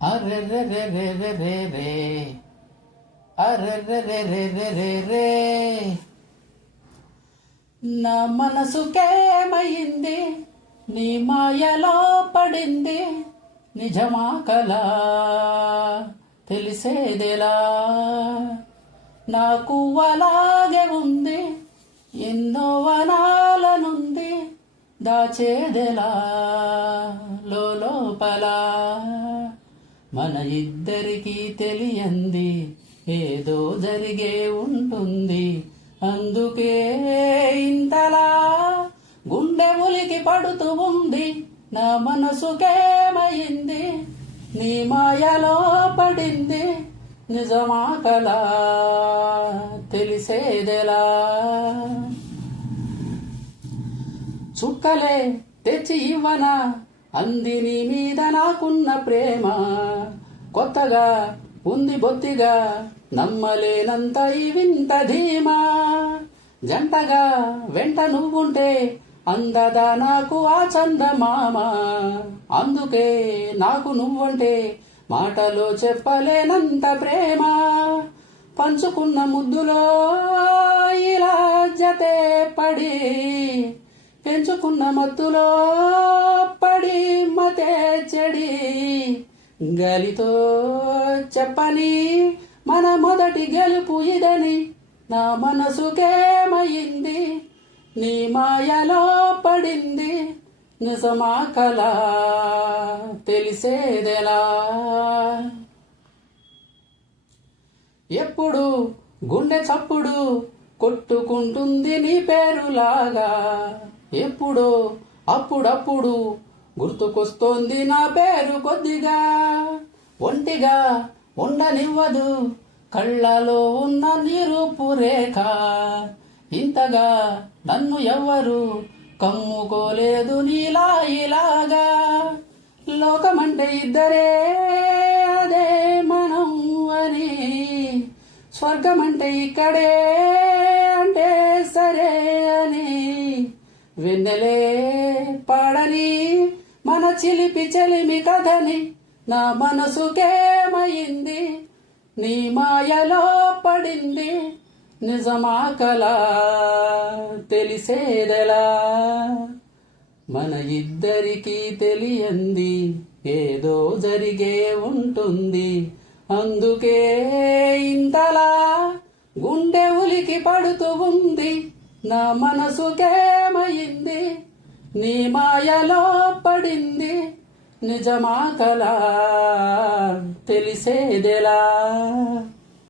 అరె రే రే రే రే రే రే అరె రే రే రే రే రే రే నా మనసుకేమైంది నీ మాయలో పడింది నిజమా కలా తెలిసేదెలా నాకు అలాగే ఉంది ఎన్నో వనాలనుంది దాచేదెలా లోపల మన ఇద్దరికీ తెలియంది ఏదో జరిగే ఉంటుంది అందుకే ఇంతలా గుండె ఉలికి పడుతూ ఉంది నా మనసుకేమైంది నీ మాయలో పడింది నిజమా కలా తెలిసేదెలా చుక్కలే తెచ్చి ఇవ్వనా అంది నీ మీద నాకున్న ప్రేమ కొత్తగా ఉంది బొత్తిగా నమ్మలేనంత ఈ వింత ధీమా జంటగా వెంట నువ్వుంటే అందదా నాకు ఆ చందమామ అందుకే నాకు నువ్వంటే మాటలో చెప్పలేనంత ప్రేమ పంచుకున్న ముద్దులో ఇలా జతే పడి పెంచుకున్న మత్తులో పడి మతే చెడి గాలితో చెప్పని మన మొదటి గెలుపు ఇదని నా మనసుకేమైంది నీ మాయలో పడింది నిజమా కలా తెలిసేదెలా ఎప్పుడు గుండె చప్పుడు కొట్టుకుంటుంది నీ పేరులాగా ఎప్పుడో అప్పుడప్పుడు గుర్తుకొస్తోంది నా పేరు కొద్దిగా ఒంటిగా ఉండనివ్వదు కళ్ళలో ఉన్న నిరూపు రేఖ ఇంతగా నన్ను ఎవ్వరు కమ్ముకోలేదు నీలా ఇలాగా లోకమంటే ఇద్దరే అదే మనం అని స్వర్గమంటే ఇక్కడే అంటే సరే అని వెన్నెలే పాడని మన చిలిపి చెలిమి కథని నా మనసుకేమైంది నీ మాయలో పడింది నిజమా కలా తెలిసేదెలా మన ఇద్దరికీ తెలియంది ఏదో జరిగే ఉంటుంది అందుకే ఇంతలా గుండె ఉలికి పడుతూ ఉంది నా మనసుకేమైంది నీ మాయలో పడింది నిజమా కలా తెలిసేదెలా